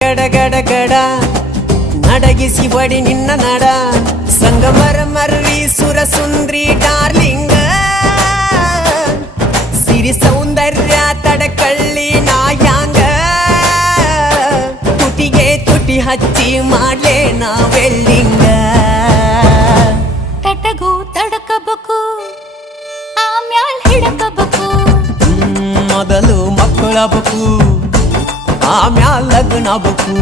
ಗಡ ಗಡ ಗಡ ನಡಗಿಸಿ ಬಡಿ ನಿನ್ನ ನಡ ಸಂಗಮರ ಮರ್ರಿ ಸುರ ಸುಂದ್ರಿ ಡಾರ್ಲಿಂಗ ಸಿರಿ ಸೌಂದರ್ಯ ತಡಕಳ್ಳಿ ನಾಯಾಂಗ ತುಟಿಗೆ ತುಟಿ ಹಚ್ಚಿ ಮಾಡ್ಲೇ ನಾ ವೆಲ್ಲಿಂಗ ತಟಗೂ ತಡಕಬೇಕು ಆಮ್ಯಾಲ್ ಹಿಡಕಬೇಕು ಮೊದಲು ಮಕ್ಕಳಬೇಕು ಆಮ್ಯಾಲ್ ಲಗ್ನಬೇಕು